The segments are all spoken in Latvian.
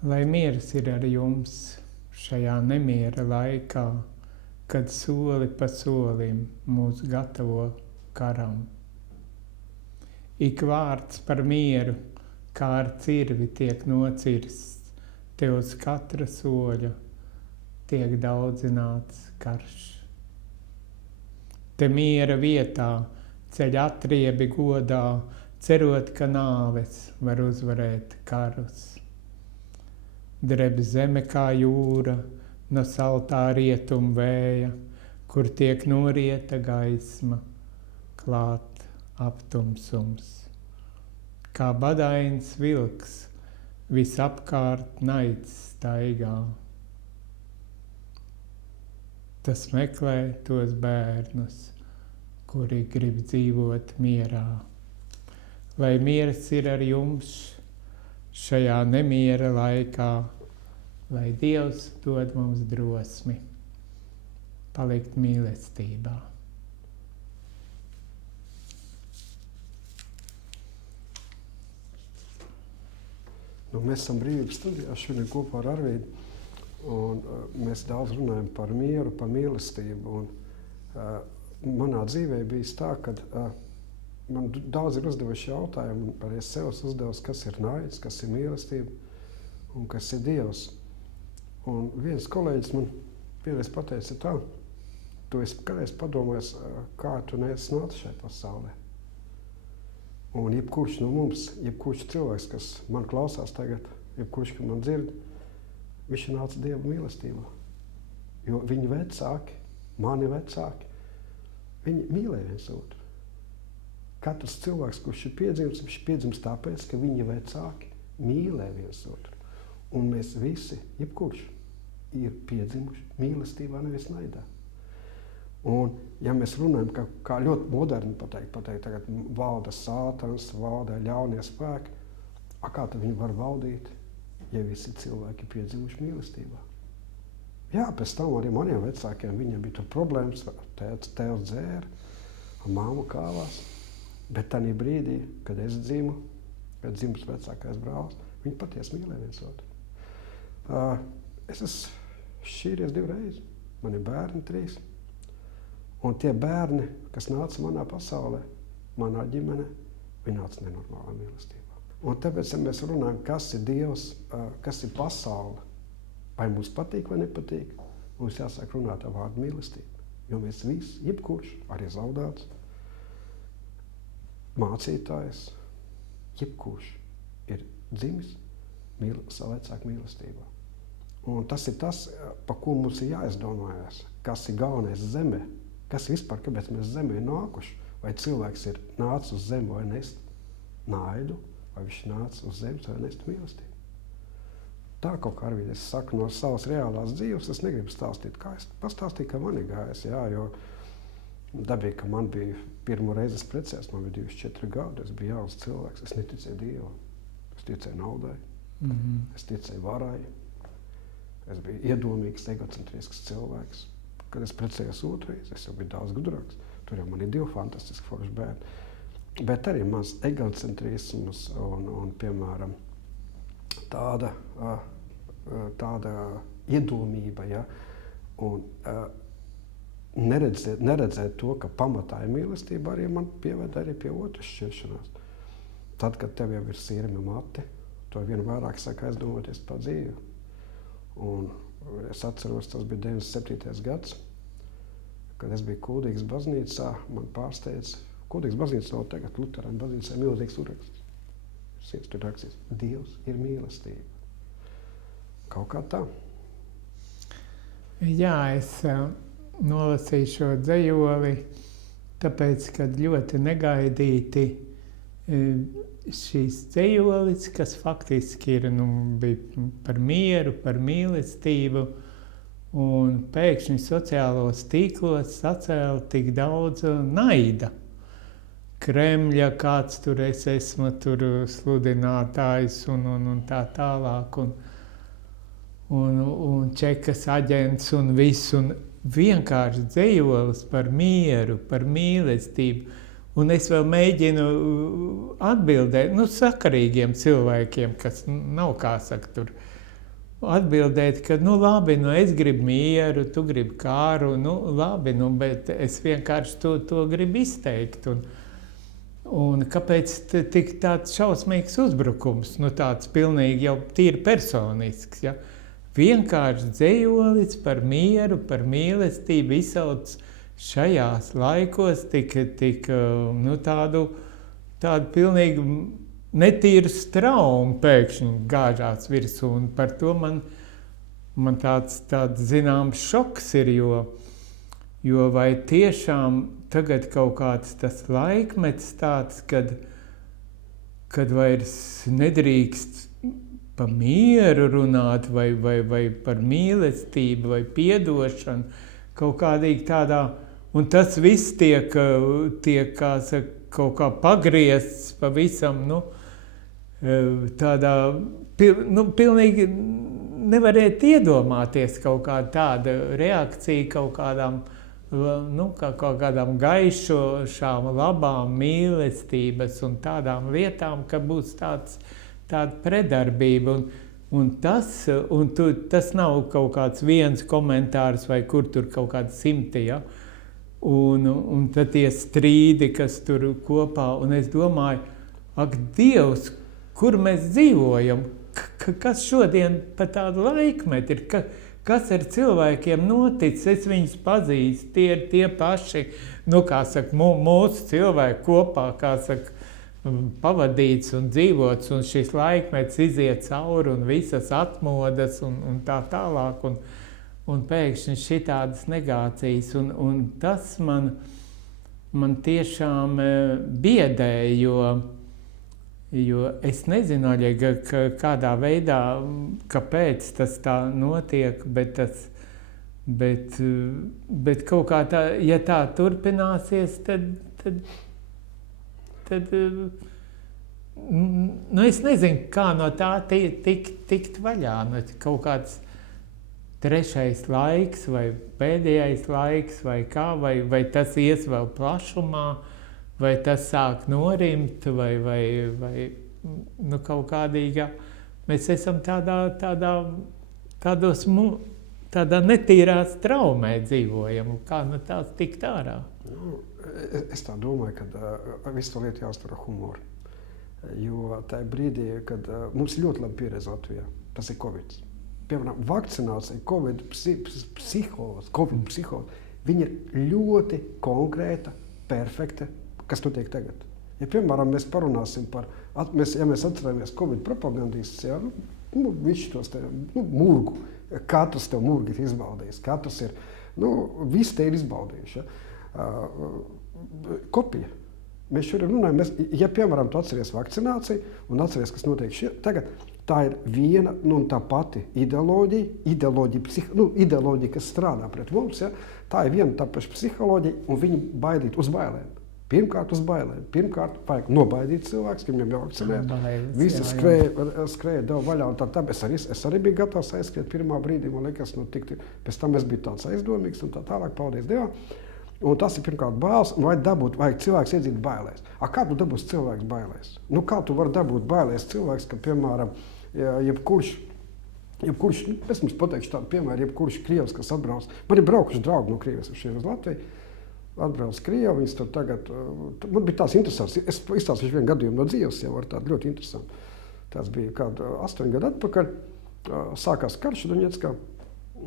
Lai miers ir ar jums šajā nemiera laikā, kad soli pa solim mūs gatavo karam. Ik vārds par mieru, kā ar cirvi tiek nocirsts, te uz katra soļa tiek daudzināts karš. Te miera vietā ceļ atriebi godā, cerot, ka nāves var uzvarēt karus. Dreb zeme kā jūra, no saltā rietum vēja, kur tiek norieta gaisma, klāt aptumsums. Kā badains vilks, visapkārt naids staigā. Tas meklē tos bērnus, kuri grib dzīvot mierā. Lai miers ir ar jums šajā nemiera laikā, lai Dievs dod mums drosmi palikt mīlestībā. Mēs esam brīvības studijā šodien kopā ar Arvīdu, un mēs daudz runājam par mieru, par mīlestību. Manā dzīvē bijis tā, ka man daudz ir uzdevuši jautājumu, un arī es sev uzdevusi, kas ir naids, kas ir mīlestība un kas ir Dievs. Un viens kolēģis man vienreiz pateica tā, tu esi kādreiz padomājis, kā tu neesi nācis šai pasaulē. Un jebkurš no mums, jebkurš cilvēks, kas man klausās tagad, jebkurš, ka man dzird, viņš ir nācis Dieva mīlestībā. Jo viņi vecāki, mani vecāki, viņi mīlēja viens otru. Katrs cilvēks, kurš ir piedzimis, viņš piedzimis tāpēc, ka viņa vecāki mīlē viens otru. Un mēs visi, jebkurš, ir piedzimuši mīlestībā, nevis naidā. Un, ja mēs runājam, kā ļoti moderni pateikt, tagad valda sātans, valda ļaunie spēki, kā tad viņi var valdīt, ja visi cilvēki ir piedzimuši mīlestībā? Jā, pēc tam arī maniem vecākiem viņiem bija tur problēmas, tēvs dzēra, māma kāvās. Bet tajā brīdī, kad es dzimu, kad dzims vecākais brālis, viņi patiesi mīlēja viens otru. Es esmu šķīries 2 reizes, man ir bērni 3. Un tie bērni, kas nāca manā pasaulē, manā ģimenē, viņi nāca nenormālā mīlestībā. Un tāpēc, ja mēs runājam, kas ir Dievs, kas ir pasaule, vai mums patīk vai nepatīk, mums jāsāk runāt ar vārdu mīlestību. Jo mēs visi, jebkurš, arī zaudāts, mācītājs, jebkurš ir dzimis savu vecāku mīlestībā. Un tas ir tas, par ko mums ir jāizdomājas, kas ir galvenais zemē, kas vispār, kāpēc mēs zemē nākuši, vai cilvēks ir nācis uz zemi vai nest naidu, vai viņš nācis uz zemes vai nest mīlestību. Tā kaut kā arī es saku no savas reālās dzīves, es negribu stāstīt, kā es pastāstīju, ka man ir gājis, jā, jo dabīgi, ka man bija pirmo reizi es precējos, man bija 24 gadi, es biju jauns cilvēks, es neticēju Dievam, es ticēju naudai, es ticēju varai, es biju iedomīgs, egocentrisks cilvēks. Kad es precējos otrais, es jau biju daudz gudrāks, tur jau man ir 2 fantastiski forši bērni. Bet arī mans egocentrisms un piemēram, tāda iedomība, ja, un neredzēt to, ka pamatā ir mīlestība, arī man pieved arī pie otras šķiršanās. Tad, kad tev jau ir sirmi mati, to vien vairāk saka aizdomāties par dzīvi. Un es atceros, tas bija 97. gads, kad es biju Kuldīgas baznīcā, man pārsteidz, Kuldīgas baznīca nav tagad Luterāņu baznīcā milzīgs uzraksts. Sirds tur rakstīts, Dievs ir mīlestība. Kaut kā tā. Jā, es nolasīju šo dzejoli, tāpēc, kad ļoti negaidīti šīs dzejolis, kas faktiski ir, bija par mieru, par mīlestību, un pēkšņi sociālos tīklos sacēla tik daudz naida. Kremļa kāds tur es esmu tur sludinātājs un tā tālāk, un Čekas aģents un viss, un vienkārši dzejolis par mieru, par mīlestību. Un es vēl mēģinu atbildēt, sakarīgiem cilvēkiem, kas nav, kā saka, tur atbildēt, ka, nu labi, nu es gribu mieru, tu gribi kāru, nu labi, nu, bet es vienkārši to gribu izteikt. Un kāpēc tik tāds šausmīgs uzbrukums, nu tāds pilnīgi jau tīri personisks, ja? Vienkārši dzejolis par mieru, par mīlestību izsauc šajās laikos tik nu tādu pilnīgi netīru traumu pēkšņi gāžās virsū, un par to man tāds zināms šoks ir, jo vai tiešām tagad kaut kāds tas laikmets tāds, kad vairs nedrīkst par mieru runāt, vai par mīlestību, vai piedošanu, kaut kādīgi tādā, un tas viss tiek kā saka, kaut kā pagriezts pavisam, nu, tādā, pilnīgi nevarēt iedomāties kaut kāda tāda reakcija kaut kādām, nu, kaut kādām gaišošām, labām mīlestības un tādām lietām, ka būs tāda predarbība. Un tas nav kaut kāds viens komentārs vai kur tur kaut kāds simti, ja? Un tad tie strīdi, kas tur kopā, un es domāju, ak, Dievs, kur mēs dzīvojam, kas šodien pa tādu laikmetu ir, kas ar cilvēkiem noticis, es viņus pazīstu, tie ir tie paši, nu, kā saka, mūsu cilvēki kopā, kā saka, pavadīts un dzīvots, un šis laikmets iziet cauri, un visas atmodas, un tā tālāk, un pēkšņi šitādas negācijas, un tas man tiešām biedē, jo es nezinu, kādā veidā, kāpēc tas tā notiek, bet kaut kā tā, ja tā turpināsies, tad nu, es nezinu, kā no tā tikt vaļā. Nu, kaut kāds trešais laiks vai pēdējais laiks vai kā, vai tas ies vēl plašumā, vai tas sāk norimt, vai nu, kaut kādīgā. Mēs esam tādā netīrās traumē dzīvojam, kā no tās tikt ārā. Es tā domāju, ka visu to lietu jāuztver ar humoru. Jo tajā brīdī, kad mums ir ļoti labi pieredze Latvijā, tas ir Covid. Piemēram, vakcinācija, Covid psiholozi, viņi ir ļoti konkrēta, perfekta, kas notiek tagad. Ja, piemēram, mēs parunāsim ja mēs atceramies Covid propagandistus, ja, nu, viņš tos te, nu, murgu, katrs tev murgu ir izbaudījis, katrs ir, nu, visi te ir izbaudījuši. Ja. Kopija. Mēs šodien runājam, ja, piemēram, tu atceries vakcināciju un atceries, kas notiek tagad, tā ir viena un tā pati ideoloģija, kas strādā pret mums, ja, tā ir viena tā paša psiholoģija, un viņi baidīt uz bailēm. Pirmkārt uz bailēm. Pirmkārt vajag nobaidīt cilvēks, viņam jau vakcinēt. Visi skrēja deva vaļā, un tā. Es arī biju gatavs aizskriet pirmā brīdī, man liekas, nu, pēc tam es biju tāds aizdomīgs, un tā tālāk, paldies Dievam. Un tas ir pirmkārt bailes, un vajag cilvēks iedzīt bailēs. Kā tu dabūsi cilvēks bailēs? Nu, kā tu vari dabūt bailēs cilvēks, ka, piemēram, jebkurš, es mums pateikšu tādu piemēru, jebkurš Krievs, kas atbrauc, man ir braukuši draugi no Krievijas uz Latviju, atbrauc Krievu, viņas tur tagad, man bija tās interesants, es izstāstīšu vienu gadījumu no dzīves, jau var tādu ļoti interesantu. Tas bija kādu 8 gadu atpakaļ, sākās karš Doņetskā,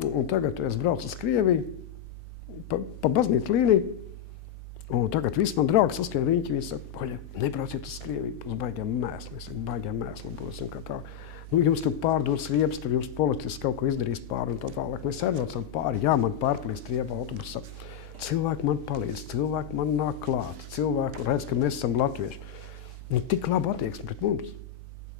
un tagad es braucu uz Krieviju, pa baznīcu līniju, un tagad viss man draugi saskrien riņķi, viņi saka, Oļa, nebrauciet uz Krieviju, uz baigiem mēsli, es saku, baigiem mēsli būsim, kā tā. Nu, jums tur pārdurs riepas, tur jums policists kaut ko izdarīs pāri un tā tālāk. Mēs aizbraucam pāri, jā, man pārplīst riepa autobusā. Cilvēki man palīdz, cilvēki man nāk klāt, cilvēki redz, ka mēs esam latvieši. Nu, tik laba attieksme pret mums.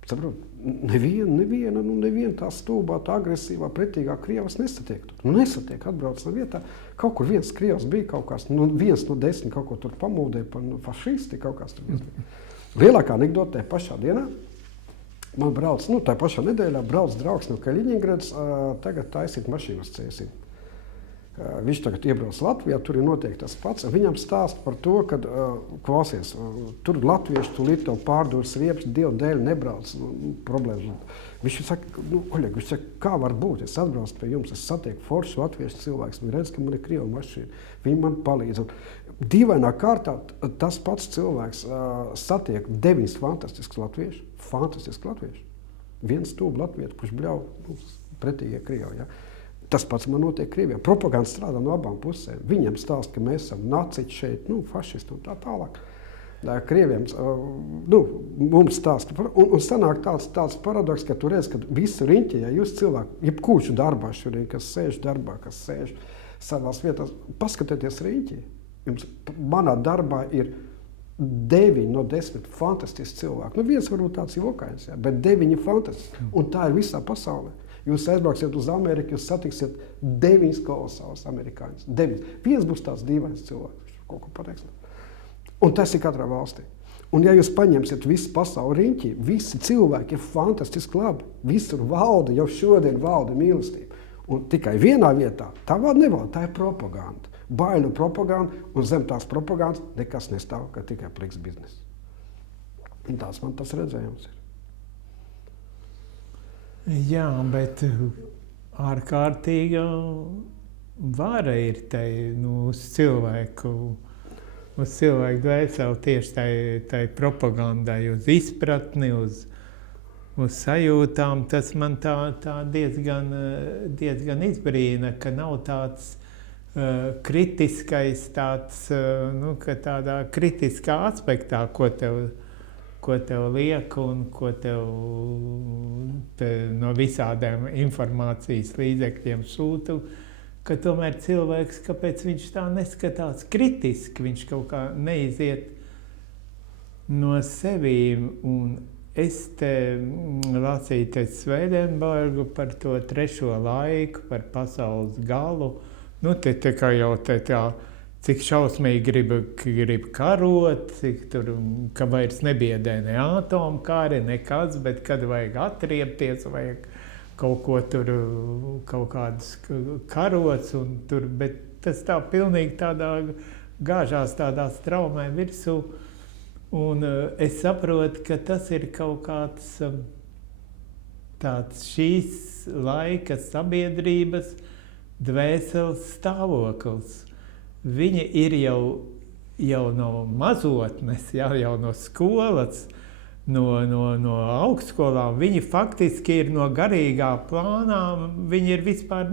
Saprot, neviena tā stulbā, tā agresīvā, pretīgā Krievas nesatiek. Nu, nesatiek, atbrauc no vietā. Kaut kur viens Krievs bija kaut kāds, nu, 1 no 10 kaut ko tur pamūdēja par fašisti, kaut kāds tur bija. Lielākā anekdote tajā pašā dienā. Man brauc, nu, tajā pašā nedēļā brauc draugs no Kaļiņingrads, tagad taisīt mašīnas cēsim. Viņš tagad iebrauc Latvijā, tur ir noteikti tas pats. Viņam stāsta par to, ka, klausies, tur latvieši tūlīt tev pārdurs riepas, Dievu dēļ nebrauc, problēmas. Viņš saka, Oļeg, kā var būt? Es atbraucu pie jums, es satieku foršu latviešu cilvēks, viņi redz, ka man ir Krieva mašīna. Viņi man palīdz. Un dīvainā kārtā tas pats cilvēks satiek 9 fantastiskus latviešu. Viens stūbi latviešu, kurš bļauj pretīgie Krievi. Ja? Tas pats man notiek Krievijā. Propaganda strādā no abām pusēm. Viņiem stāsta, ka mēs esam naciķi šeit, fašisti un tā tālāk. Krieviem, mums stāsta. Un sanāk tāds paradoks, ka tu redz, ka visu riņķi, ja jūs cilvēki, jebkurš darbā šodien, kas sēž darbā, kas sēž savās vietās, paskatieties riņķi. Manā darbā ir 9 no 10 fantastiski cilvēki. Viens varbūt tāds jokains, ja, bet 9 fantastiski. Un tā ir visā pasaulē. Jūs aizbrauksiet uz Ameriku, jūs satiksiet 9 kolosālus amerikāņus. 9. Viens būs tāds dīvains cilvēks, kaut ko pateiks. Un tas ir katrā valstī. Un ja jūs paņemsiet visu pasauli riņķi, visi cilvēki ir fantastiski labi. Visur valda, jau šodien valda mīlestība. Un tikai vienā vietā tā nevalda, tā ir propaganda. Baiļu propaganda, un zem tās propagandas nekas nestāv, ka tikai pliks biznes. Un tāds man tas redzējums ir. Jā, bet ārkārtīga vara ir uz cilvēku dvēseli tieši tai propagandai, uz izpratni, uz sajūtām. Tas man tā diezgan izbrīna, ka nav tāds kritiskais, ka tādā kritiskā aspektā, ko tev liek un ko tev no visādiem informācijas līdzekļiem sūta, ka tomēr cilvēks, kāpēc viņš tā neskatās kritiski, viņš kaut kā neiziet no sevīm. Un es te lasīju Svēdenborgu par to trešo laiku, par pasaules galu. Te kā jau tā, cik šausmīgi grib karot, cik tur, ka vairs nebiedē ne atomkari, nekas, bet kad vajag atriepties, vajag kaut ko tur, kaut kādas karots, un tur, bet tas tā pilnīgi tādā gāžās tādā straumē virsū, un es saprotu, ka tas ir kaut kāds tāds šīs laika sabiedrības dvēseles stāvoklis. Viņi ir jau no mazotnes, jau no skolas, no augstskolām. Viņi faktiski ir no garīgā plānā, viņi ir vispār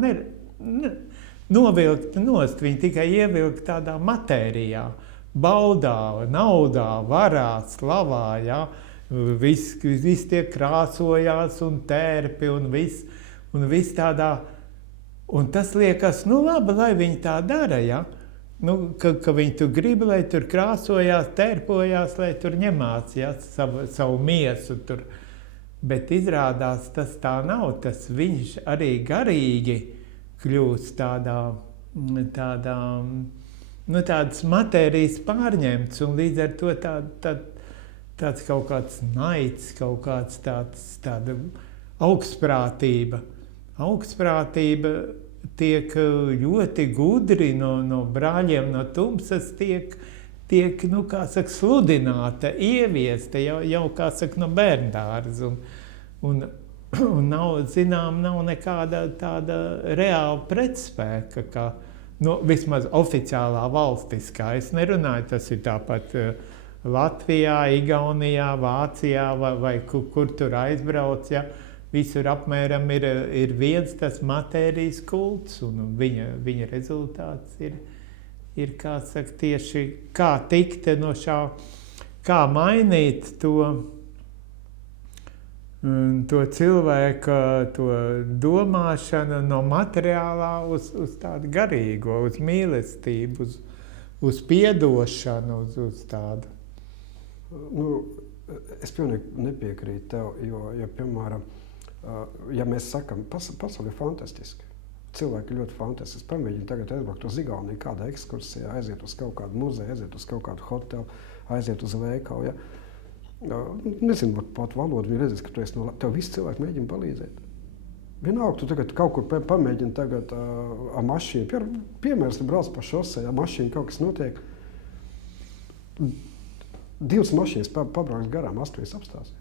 novilkti nost, viņi tikai ievilkti tādā matērijā, baudā, naudā, varā, slavā, ja? Viss tiek krāsojās un tērpi un viss tādā. Un tas liekas, labi, lai viņi tā dara, ja? Ka viņi tur grib, lai tur krāsojās, tērpojās, lai tur ņemās, ja, savu miesu tur. Bet izrādās, tas tā nav. Tas viņš arī garīgi kļūst tādas matērijas pārņemts, un līdz ar to tāds kaut kāds naids, kaut kāds tāda augstprātība. Augstprātība tiek ļoti gudri no brāļiem no tumsas tiek sludināta, ieviesta jau kā saka, no bērndārza. Un nav nekāda tāda reāla pretspēka, kā vismaz oficiālā valstiskā. Es nerunāju, tas ir tāpat Latvijā, Igaunijā, Vācijā vai kur tur aizbrauc, ja. Visur apmēram ir viens tas matērijas kults, un viņa rezultāts ir kā saka, tieši kā tikt no šā, kā mainīt to cilvēka, to domāšanu no materiālā uz tādu garīgo, uz mīlestību, uz piedošanu, uz tādu. Es pilnīgi nepiekrītu tev, jo, piemēram, ja mēs sakam, pasauli ir fantastiski. Cilvēki ir ļoti fantastiski. Pamēģini tagad aizbraukt uz Igauniju, kādā ekskursijā, aiziet uz kaut kādu muzeju, aiziet uz kaut kādu hotelu, aiziet uz veikalu. Ja. Nezinu, pat valodu viņi redzēs, ka tev visi cilvēki mēģina palīdzēt. Vienalga, tu tagad kaut kur pamēģini tagad ar mašīnu. Piemērs, tu brauc pa šosei, ar mašīnu kaut kas notiek. 2 mašīnas pabrauks garām, 8 apstāsies.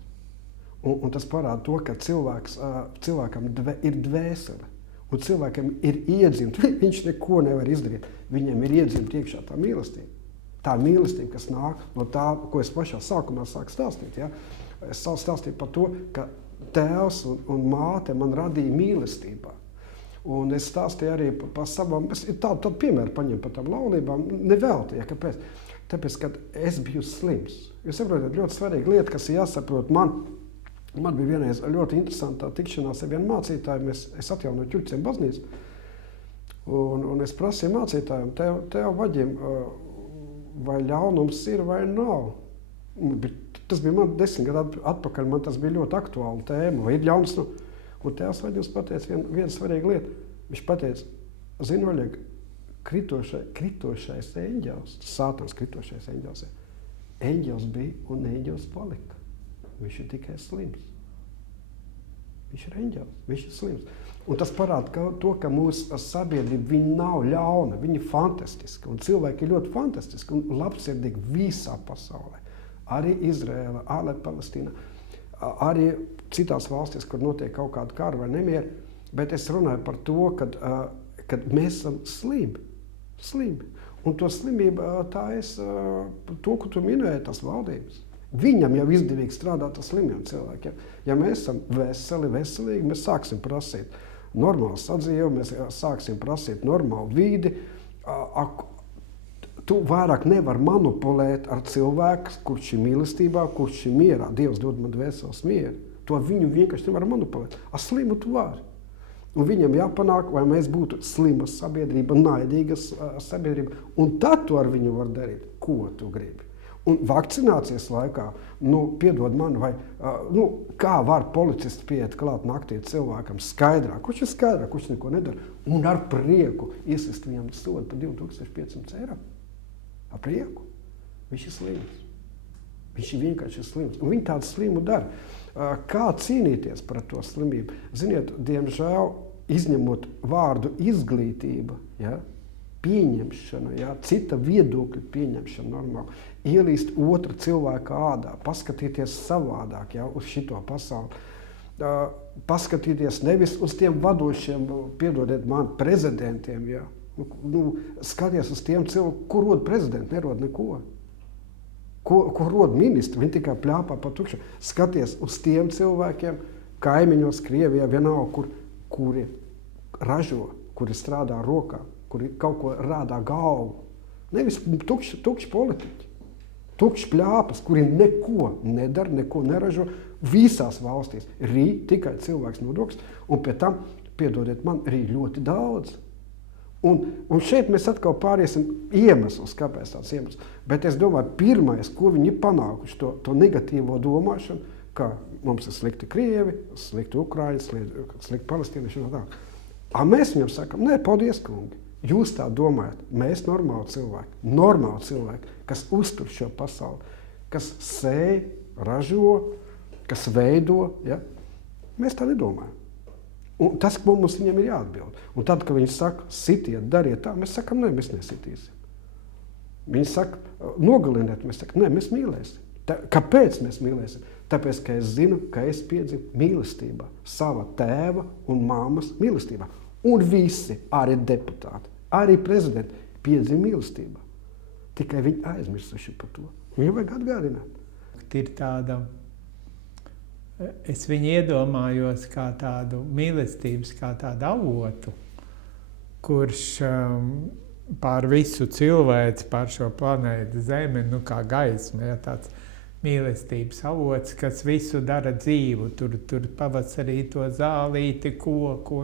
Un tas parāda to, ka cilvēkam ir dvēsele. Un cilvēkam ir iedzimta. Viņš neko nevar izdarīt. Viņam ir iedzimta iekšā tā mīlestība. Tā mīlestība, kas nāk no tā, ko es pašā sākumā sāku stāstīt. Ja? Es stāstīju par to, ka tēvs un māte man radīja mīlestībā. Un es stāstīju arī par savām, tādu piemēru paņem par tām laulībām, nevelti, ja, kāpēc? Tāpēc, ka es biju slims. Jūs saprotat, ļoti svarīga lieta, kas ir jāsaprot man bija vienreiz ļoti interesantā tikšanās ar vienu mācītāju, es atjaunoju Ķurciem baznīcu, un es prasīju mācītājiem, tev Vaģim, vai ļaunums ir vai nav? Tas bija man 10 gadu atpakaļ, man tas bija ļoti aktuāla tēma, vai ir ļauns? Un tēvs Vaģims pateica vienu svarīgu lietu. Viņš pateica, zinu, Vaļiek, kritošais eņģels, Sātans kritošais eņģels, eņģels bija un eņģels palika. Viņš ir tikai slims. Viņš ir eņģels, viņš ir slims. Un tas parāda to, ka mūsu sabiedrība, viņa nav ļauna, viņa ir fantastiska. Un cilvēki ir ļoti fantastiski un labsirdīgi visā pasaulē. Arī Izraēla, arī Palestīna, arī citās valstīs, kur notiek kaut kāda kara vai nemieri. Bet es runāju par to, kad mēs esam slimi. Un to slimību tā to, ko tu minēji, tās valdības. Viņam jau izdevīgi strādāt ar slimiem cilvēkiem. Ja mēs esam veselīgi, mēs sāksim prasīt normālu sadzīvi, mēs sāksim prasīt normālu vidi. Tu vairāk nevar manipulēt ar cilvēku, kurš ir mīlestībā, kurš ir mierā. Dievs dod man dvēseles mieru. To viņu vienkārši nevar manipulēt. Ar slimu tu vari. Un viņam jāpanāk, vai mēs būtu slima sabiedrība, naidīga sabiedrība. Un tad tu ar viņu var darīt, ko tu gribi. Un vakcinācijas laikā, piedod man, kā var policists pieiet klāt naktī cilvēkam skaidrāk, kurš ir skaidrāk, kurš neko nedara, un ar prieku iesist viņam sodu par 2500 eiro. Ar prieku. Viņš ir slims. Viņš ir vienkārši slims. Un viņi tādu slimu dara. Kā cīnīties par to slimību? Ziniet, diemžēl, izņemot vārdu izglītība, ja, pieņemšana, ja, cita viedokļa pieņemšana normāli, ielīst otra cilvēka ādā, paskatīties savādāk, ja, uz šito pasauli. Paskatīties nevis uz tiem vadošiem, piedodiet man, prezidentiem, ja. Skaties uz tiem cilvēkiem, kur rod prezidenti, nerod neko. Ko rod ministri, viņi tikai pļāpā pa tukšu. Skaties uz tiem cilvēkiem, kaimiņos, Krievijā, vienalga, kuri ražo, kuri strādā rokā, kuri kaut ko rādā galvu. Nevis tukši politiķi, tukši pļāpas, kuri neko nedara, neko neražo visās valstīs. Rī tikai cilvēks nodoklis, un pie tam, piedodiet man, rī ļoti daudz. Un šeit mēs atkal pāriesim iemeslus, kāpēc tāds iemesls. Bet es domāju, pirmais, ko viņi ir panākuši, to negatīvo domāšanu, ka mums ir slikti Krievi, slikti Ukraiņi, slikti palestīnieši un tā. Mēs viņam sakam, nē, paldies, kungi. Jūs tā domājat, mēs normāli cilvēki, kas uztur šo pasauli, kas sēj, ražo, kas veido, ja? Mēs tā nedomājam. Un tas, ko mums viņam ir jāatbild. Un tad, kad viņi saka, sitiet, dariet tā, mēs sakam, nē, mēs nesitīsim. Viņi saka, nogaliniet, mēs sakam, nē, mēs mīlēsim. Kāpēc mēs mīlēsim? Tāpēc, ka es zinu, ka es piedzimu mīlestībā, sava tēva un māmas mīlestībā. Un visi, arī deputāti, arī prezidenti, piedzima mīlestībā. Tikai viņi aizmirsuši par to. Viņu vajag atgādināt. Ir tāda... Es viņu iedomājos kā tādu mīlestības, kā tādu avotu, kurš pār visu cilvēci, pār šo planētu Zemi, kā gaisma, ja, tāds mīlestības avots, kas visu dara dzīvu. Tur pavasarī to zālīti, koku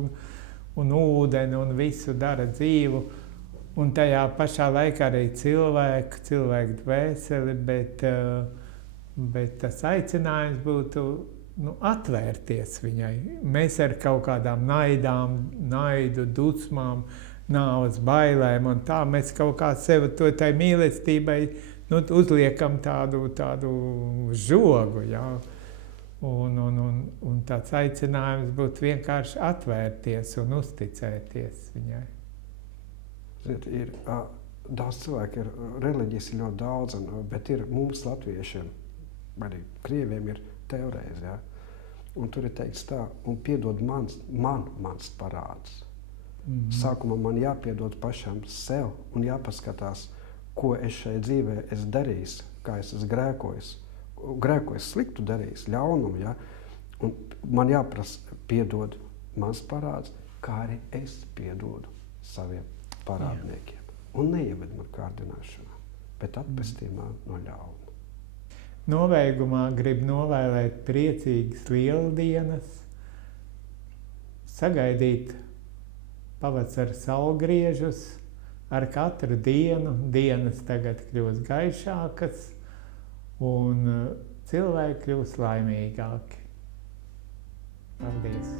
un ūdeni un visu dara dzīvu. Un tajā pašā laikā arī cilvēku dvēseli, bet tas aicinājums būtu atvērties viņai. Mēs ar kaut kādām naidu, dusmām, nāves bailēm un tā, mēs kaut kā sevi tai mīlestībai uzliekam tādu žogu. Ja? Un tāds aicinājums būtu vienkārši atvērties un uzticēties viņai. Ziniet, ir daudz cilvēku, reliģijas ir ļoti daudz, bet ir mums latviešiem, arī krieviem ir teorēze, ja? Un tur ir teikts tā, un piedod mans parāds. Sākumā man jāpiedod pašam sev un jāpaskatās, ko es šai dzīvē esmu darījis, kā es esmu grēkojis, sliktu darījis, ļaunumu, ja? Un man jāprasa piedod mans parāds, kā arī es piedodu saviem parādniekiem. Un neieved man kārdināšanā, bet atpestī man no ļauna. Nobeigumā gribu novēlēt priecīgas lieldienas, sagaidīt pavasara saulgriežus, ar katru dienu dienas tagad kļūst gaišākas un cilvēki kļūst laimīgāki. Paldies!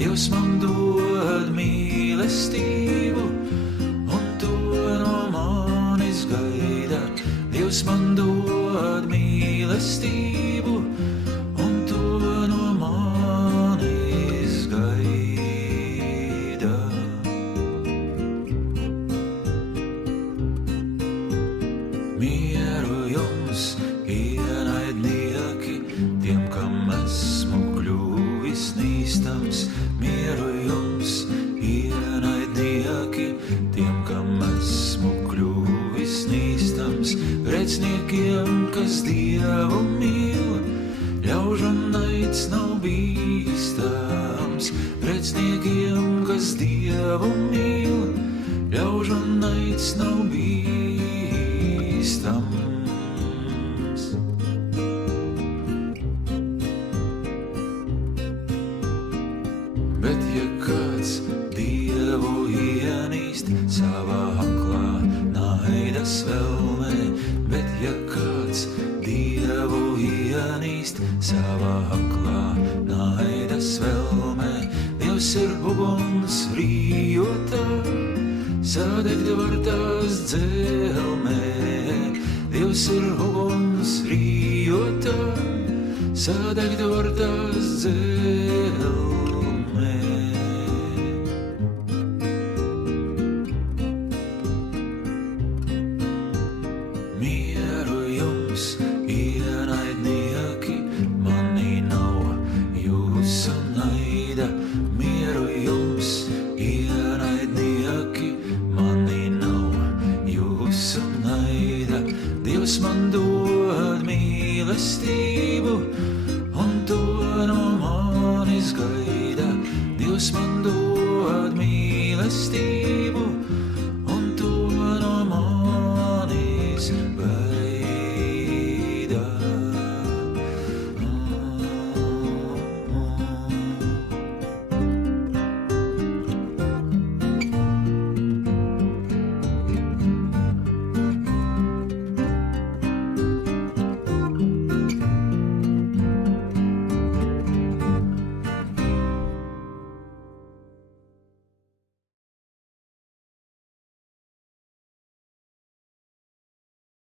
Dievs man dod mīlestību.